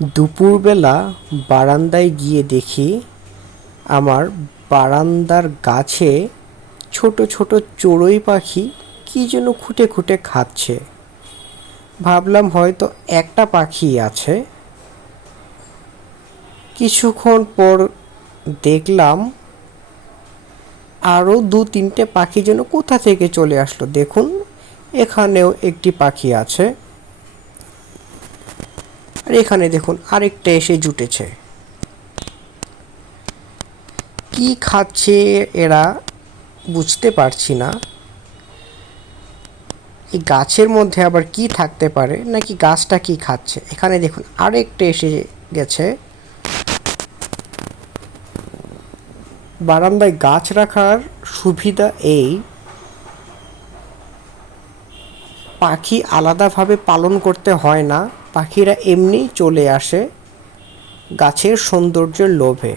দুপুরবেলা বারান্দায় গিয়ে দেখি আমার বারান্দার গাছে ছোট ছোট চড়ুই পাখি কি যেন খুঁটে খুঁটে খাচ্ছে। ভাবলাম হয়তো একটা পাখি আছে। কিছুক্ষণ পর দেখলাম আরও দু তিনটে পাখি যেন কোথা থেকে চলে আসলো। দেখুন, এখানেও একটি পাখি আছে, আর এখানে দেখুন আরেকটা এসে জুটেছে। কি খাচ্ছে এরা বুঝতে পারছি না। এই গাছের মধ্যে আবার কি থাকতে পারে, নাকি গাছটা কি খাচ্ছে। এখানে দেখুন আরেকটা এসে গেছে। বারান্দায় গাছ রাখার সুবিধা এই, পাখি আলাদাভাবে পালন করতে হয় না, পাখিরা এমনি চলে আসে গাছের সৌন্দর্যের লোভে।